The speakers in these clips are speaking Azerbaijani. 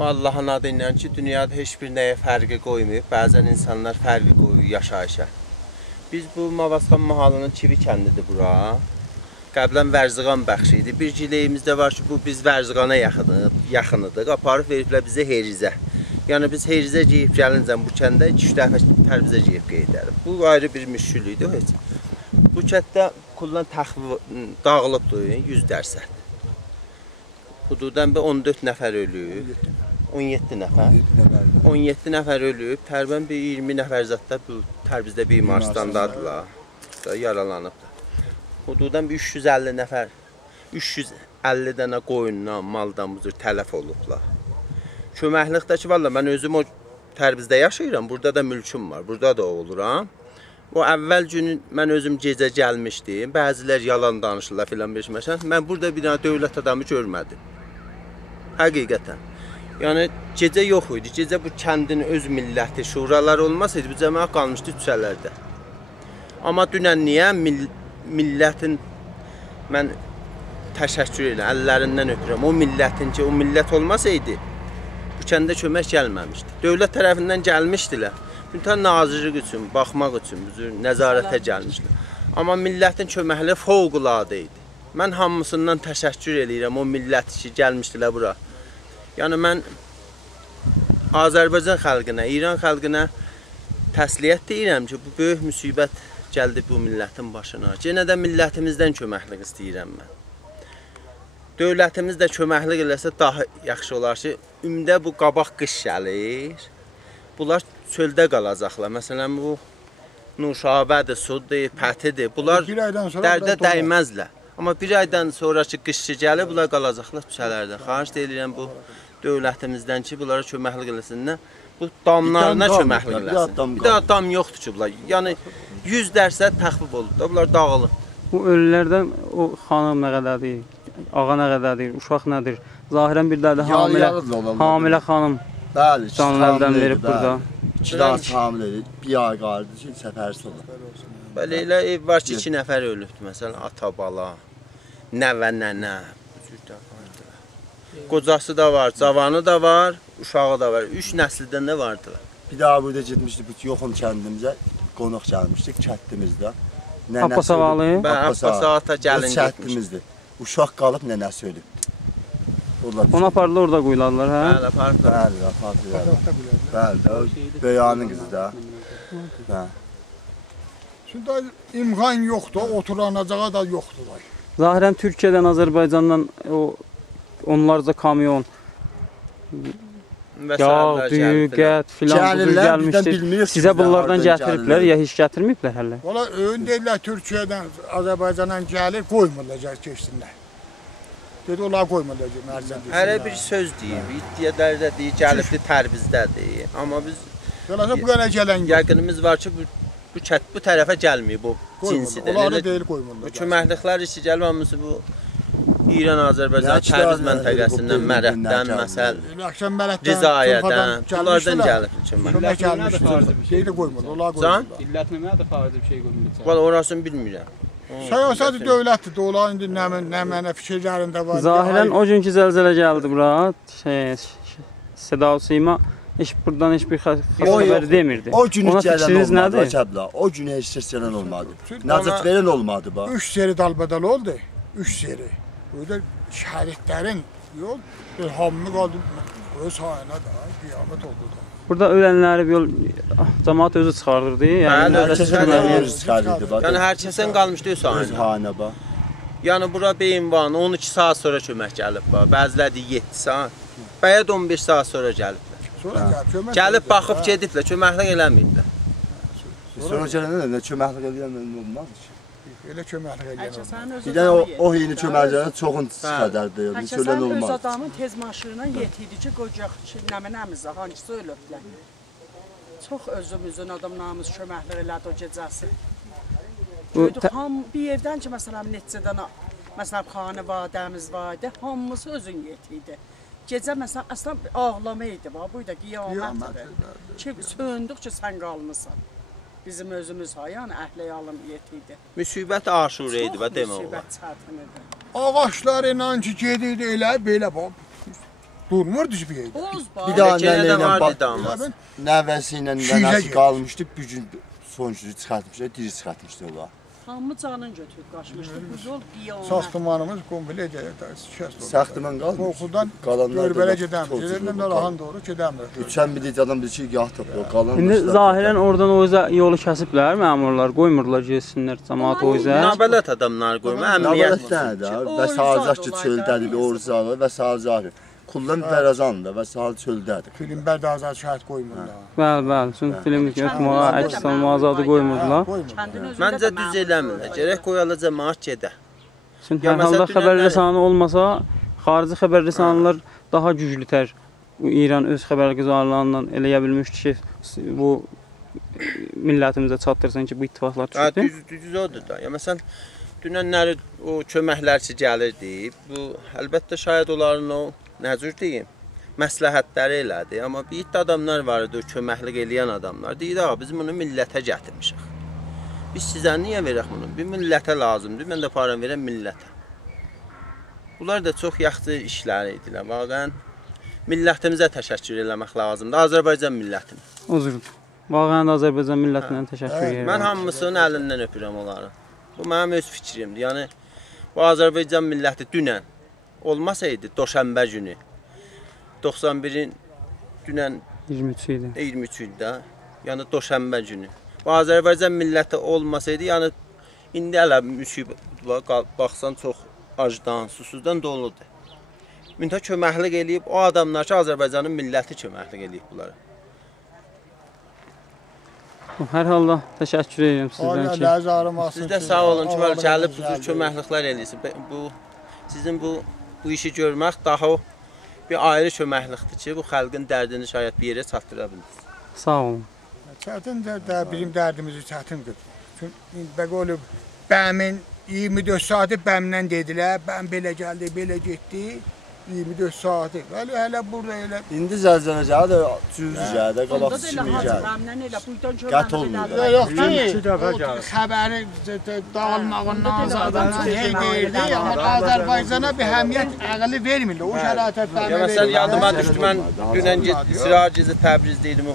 Allahın adı ilə ki, dünyada heç bir nəyə fərqi qoymayıb. Bəzən insanlar fərqi qoyur yaşayışa. Biz bu Mavasqan mahalının Kivi kəndidir bura. Qəblən Vərziqan bəxşi idi. Bir giləyimizdə var ki, bu biz Vərziqana yaxınıdıq. Aparıb veriblər bizə Herizə. Yəni biz Herizə geyib gəlincən bu kəndə 2-3 dəfə Tərbizə geyib qeydərik. Bu ayrı bir müşkülüydü heç. Bu kənddə kullan dağılıbdır 100%. Hududan 14 nəfər ölüb. 17 nəfər. 17 nəfər ölüb. Tərbən bir 20 nəfər zətdə bu Tərbizdə Bimarstandadılar. Yaralanıblar. Hududan 350 nəfər, 350 dənə qoyundan, maldan bu cür tələf olublar. Köməklikdə ki, valla mən özüm o Tərbizdə yaşayıram, burada da mülküm var, burada da oluram. O əvvəl günü mən özüm gecə gəlmişdim, bəzilər yalan danışırlar filan beşməşən. Mən burada bir dənə dövlət adamı görmədim. Həqiqətən. Yəni gecə yox idi, gecə bu kəndin öz milləti, şuralar olmasaydı bu cəmaət qalmışdı küçələrdə. Amma dünən niyə millətin mən təşəkkür edirəm, əllərindən öpürəm. O millətin ki, o millət olmasaydı bu kəndə kömək gəlməmişdi. Dövlət tərəfindən gəlmişdilər. Bütün nazirlik üçün, baxmaq üçün, nəzarətə gəlmişdilər. Amma millətin köməkləri fövqəladə idi. Mən hamısından təşəkkür edirəm o millət ki, gəlmişdilər bura. Yəni mən Azərbaycan xalqına, İran xalqına təsliyyət deyirəm ki, bu böyük müsibət gəldi bu millətin başına. Yenə də millətimizdən köməklik istəyirəm mən. Dövlətimiz də köməklik eləsə daha yaxşı olar ki, ümdə bu qabaq qış gəlir, bunlar çöldə qalacaqlar. Məsələn, bu Nuşabədir, Suddur, Pətidir, bunlar dərdə dəyməzlər. Amma bir aydan sonraki qışçı gəlir, bunlar qalacaqlar küçələrdə. Xahiş edirəm bu dövlətimizdən ki, bunlara köməklik eləsinlər. Bu damlarına köməklik eləsin. Bir daha dam yoxdur ki, bunlar. Yəni 100% təxfif olub da, bunlar dağılıb. Bu ölülərdən o xanım nə qədərdir, ağa nə qədərdir, uşaq nədir? Zahirən bir də hamilə xanım canlardan verib burada. 2 dənə hamilə edib, bir ay qaldı ki, səfərsiz olub. Belə elə ev var ki, 2 nəfər ölübdür. Məsələn, ata, bala, nəvə, nənə. Qocası da var, cavanı da var, uşağı da var. 3 nəsildən də vardılar. Bir daha burada getmişdik, yoxun kəndimizə, qonaq gəlmişdik, kəndimizdə. Abbasavalı? Abbasavata gəlin getmiş. Kəndimizdir. Uşaq qalıb, nənəsi ölüb. Onu apardılar, orada qoyuladılar, hə? Bəli, apardılar. Bəli, apardılar. Bəli, böyyanın qızı da. Şimdi imkan yoxdur, oturanacağı da yoxdur. Zahirən Türkiyədən, Azərbaycandan onlarca kamyon, yağ, düyü, qət filan gəlmişdir. Sizə bunlardan gətiriblər, ya heç gətirməyiblər hələ? Valla ön deyirlər Türkiyədən, Azərbaycandan gəlir, qoymurlar keçsinlər. Dedi, onlar qoymurlar mərcən. Hələ bir söz deyib, iddialərdə deyib, gəlibdir, Tərbizdədir. Amma biz bu yana gələn yəqinimiz var ki, bu tərəfə gəlməyib, bu cinsidir. Onları deyil qoymurlar. Bu köməkliklər işi gəlməmişsə bu İran, Azərbaycan, Tərbiz məntəqəsindən, Mərəddən, məsəl, Rizayədən, bunlardan gəlib kömək. Kömək gəlmişdir, deyil qoymurlar, onlar qoymurlar. İllət nəmədir fərdi bir şey qoymurlar? Valla orasını bilmirəm. Siyasəti dövlətdir, onlar indi nə mənə fikirlərində var. Zahirən o günkü zəlzələ gəldi bura, Seda-Sima heç buradan heç bir xəbər demirdi. O gün heç gələn olmadı, o gün heç gələn olmadı. Nəcət verən olmadı. 3 seri dalbadal oldu, 3 seri. Burada şəhidlərin yol, hamını qaldı, öz hayına da, qiyamət oldu da. Burada ölənləri cəmaat özü çıxardırdı. Yəni hər kəsən qalmışdı öz hayına. Yəni bura beyinvanı 12 saat sonra kömək gəlib. Bəzilər 7 saat, bəyət 15 saat sonra gəliblər. Gəlib, baxıb, gediblər, köməklik eləməyiblər. Sonra gələndə köməklik eləyən olmaz ki. Elə köməklik eləyən olmaz. Bir də o heyni köməklərin çoxun qədərdir. Sən öz adamın tez maşınına yetiydi ki, qocaq nəminəmizdə, hangisi ölüblər. Çox özümüzün adamlarımız köməklik elədi o gecəsi. Bir evdən ki, məsələn, neçədən, məsələn, xanı var, dəmiz var idi, hamımız özün yetiydi. Gecə, məsələn, əslən ağlama idi, bu da qiyamətdir. Ki, söndükcə sən qalmısan. Bizim özümüz ha, yəni əhliyalım yetiydi. Müsibət aşurə idi və demək olar. Müsibət çətin idi. Ağaçlar ilə ki, gedirdi elə, belə bax. Durmurdu bir yerdə. Boz Bir daha Gene de nələ vardı ilə damat. nəvəsi ilə Şiirə nənəsi gedir. qalmışdı. Bu gün sonuncusu çıxartmışlar, diri çıxartmışlar onlar. Hamı canın götürüb qaçmışdı. Bu yol qiyamət. Saxtamanımız komple edəcək, şikəst oldu. Saxtaman qalmış. Qorxudan Qalanlar da görbələ bax, gedəmir. tortuz Gedəndən oldu. Rahan doğru gedəmir. Üçən bir də adam bir şey yağ topluyor, qalan. İndi zahirən oradan o üzə yolu kəsiblər məmurlar, qoymurlar getsinlər cəmaət o üzə. Nabələt adamlar qoyma, əmniyyət. Nabalət nədir? Və sağacaq ki, çöldədir, bir orzağı və sağacaq. Kullan bərazandır və sağ çöldədir. Filmlər də azad şəhid qoymurlar. Bəli, çünki film yoxmağa, əks olmağa azadı qoymurlar. Kəndin özündə Məncə də düz məmur eləmirlər. Gərək qoyalı cəmaət gedə. Çünki Ya hər halda məsələn, xəbər dünənlər- rəsanı olmasa, xarici xəbər rəsanılar daha güclütər. İran öz xəbər güzarlarından eləyə bilmişdi ki, bu millətimizə çatdırsın ki, bu ittifaqlar Ha, düşübdür. düz odur da. Ya məsələn, dünənləri o köməklərçi gəlirdi. Bu əlbəttə şayad onların o nəcür deyim, məsləhətləri elədi. Amma bir itdə adamlar var idi, o köməklik eləyən adamlar. Deyir, "Ağa, biz bunu millətə gətirmişik. Biz sizə niyə verək bunu? Bir millətə lazımdır. Mən də param verəm millətə." Bunlar da çox yaxşı işlər idilər. Vaqəən millətimizə təşəkkür eləmək lazımdır. Azərbaycan millətinə. Özürdur. Vaqəən də Azərbaycan millətinə təşəkkür edirəm. Mən hamısının əlindən öpürəm onları. Bu mənim öz fikrimdir. Yəni bu Azərbaycan milləti dünən olmasaydı Doşənbə günü 91-in dünən 23 idi. 23-də, yəni Doşənbə günü. Bu Azərbaycan milləti olmasaydı, yəni indi hələ müsibət baxsan çox acdan, susuzdan doludur. Müntə köməklik eləyib o adamlar ki, Azərbaycanın milləti köməklik eləyib bunlara. Hər halda təşəkkür edirəm sizdən ki, Siz də sağ olun ki, var gəlib bu cür köməkliklər eləyirsiniz. Bu sizin bu işi görmək daha bir ayrı köməklikdir ki, bu xalqın dərdini şayət bir yerə çatdıra bilirsiniz. sağ olun. Çətindir də bizim dərdimiz çətindir. Çünki bəqol bəmin 24 saatı bəmdən dedilər, bəm belə gəldi, belə getdi. 24 saatı. Hələ burada elə İndi zəlzələ gəldi, cüz gəldi, Onda qalaq da elə kimi hazır gəldi. bəmdən elə buydan Qət görməm. olmuyor. yox ki, xəbəri dağılmağından zadan hey deyirdi, amma Azərbaycana bir həmiyyət əqli vermirdi. O şəraitə Ya məsələn, yadıma düşdü, mən dünən Sirac-ı Təbrizdə idim.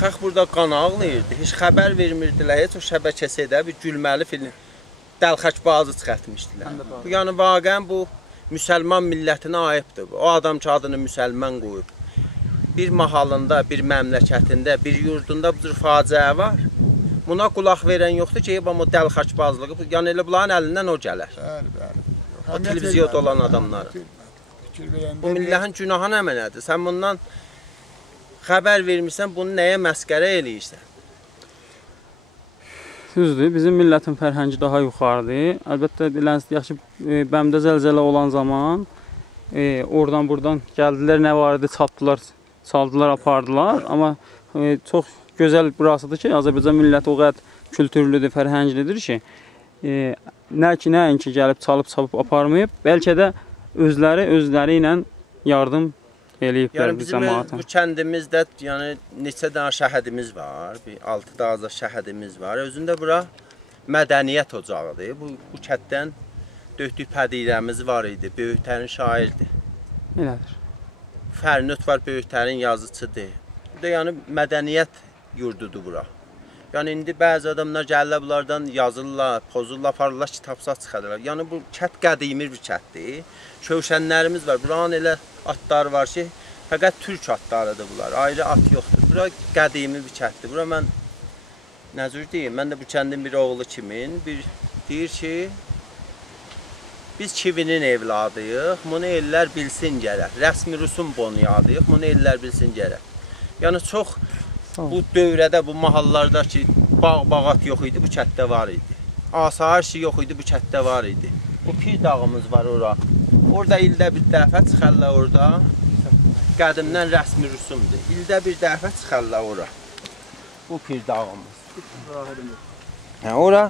Xalq burada qan ağlayırdı, heç xəbər vermirdilər, heç o şəbəkəsədə bir gülməli film, Dəlxaç bazı çıxartmışdılar. Bu yəni vaqəən bu müsəlman millətinə ayıbdır. O adam ki, adını müsəlman qoyub. Bir mahalında, bir məmləkətində, bir yurdunda bu cür faciə var. Buna qulaq verən yoxdur ki, o Dəlxaç bazlığı, yəni elə bunların əlindən o gələr. O televizyonda olan adamlar. Bu millətin günahı nə mənədir? Sən bundan xəbər vermirsən, bunu nəyə məskərə eləyirsən? Düzdür, bizim millətin fərhəngi daha yuxarıdır. Əlbəttə, bilənsiniz, yaxşı, Bəmdə zəlzələ olan zaman oradan buradan gəldilər, nə var idi, çaldılar, apardılar. Amma çox gözəl burasıdır ki, Azərbaycan milləti o qədər kültürlüdür, fərhənglidir ki, nəinki gəlib çalıb aparmayıb, bəlkə də özləri ilə yardım eləyiblər Yəni bu bizim cəmaata. bu kəndimizdə yəni neçə dənə şəhədimiz var, bir 6 da azad şəhədimiz var. Özündə bura mədəniyyət ocağıdır. Bu kənddən Döhdük Pədirəmiz var idi, Böyüklərin şairdir. Elədir. Fərnut var, Böyüklərin yazıçıdır. Bu da yəni mədəniyyət yurdudur bura. Yəni indi bəzi adamlar gəlirlər bunlardan yazırlar, pozurlar, aparırlar, kitabsaz çıxarırlar. Yəni bu kənd qədimi bir kənddir. Kövşənlərimiz var. Buranın elə atlar var ki, fəqət türk atlarıdır bunlar. Ayrı at yoxdur. Bura qədimi bir kənddir. Bura mən nəcür deyim, mən də bu kəndin bir oğlu kimin deyir ki, biz kivinin evladıyıq, bunu ellər bilsin gərək. Rəsmi rüsum bonuyadıyıq, bunu ellər bilsin gərək. Yəni çox bu dövrədə, bu mahallarda ki, bağ-bağat yox idi, bu kənddə var idi. Asayiş yox idi, bu kənddə var idi. Bu Pir dağımız var ora. Orada ildə bir dəfə çıxarlar orada. Qədimdən rəsmi rüsumdur. İldə bir dəfə çıxarlar ora. Bu Pir dağımız. Hə, ora.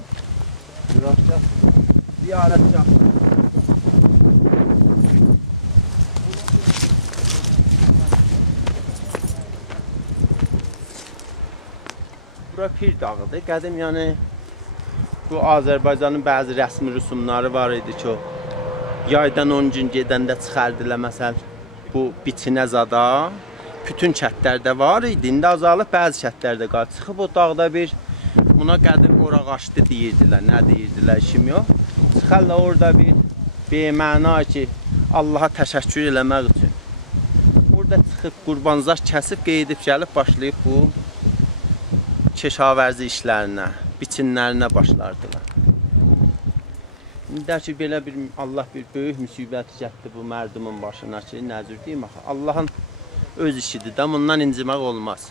Ziyarətgah. Bura Pir dağıdır. Qədim yəni bu Azərbaycanın bəzi rəsmi rüsumları var idi ki, o yaydan 10 gün gedəndə çıxardılar məsəl bu biçinə zada bütün kətlərdə var idi. İndi azalıb bəzi kətlərdə qalıb. Çıxıb o dağda bir buna qədim ora qaçdı deyirdilər. Nə deyirdilər işim yox. Çıxarlar orada bir beməna ki Allaha təşəkkür eləmək üçün. Orada çıxıb qurbanzaq kəsib qeydib gəlib başlayıb bu keşavərzi işlərinə, biçinlərinə başlardılar. İndi ki belə bir Allah bir böyük müsibəti gətirdi bu mərdumun başına ki, nə cür deyim axı. Allahın öz işidir də, bundan incimək olmaz.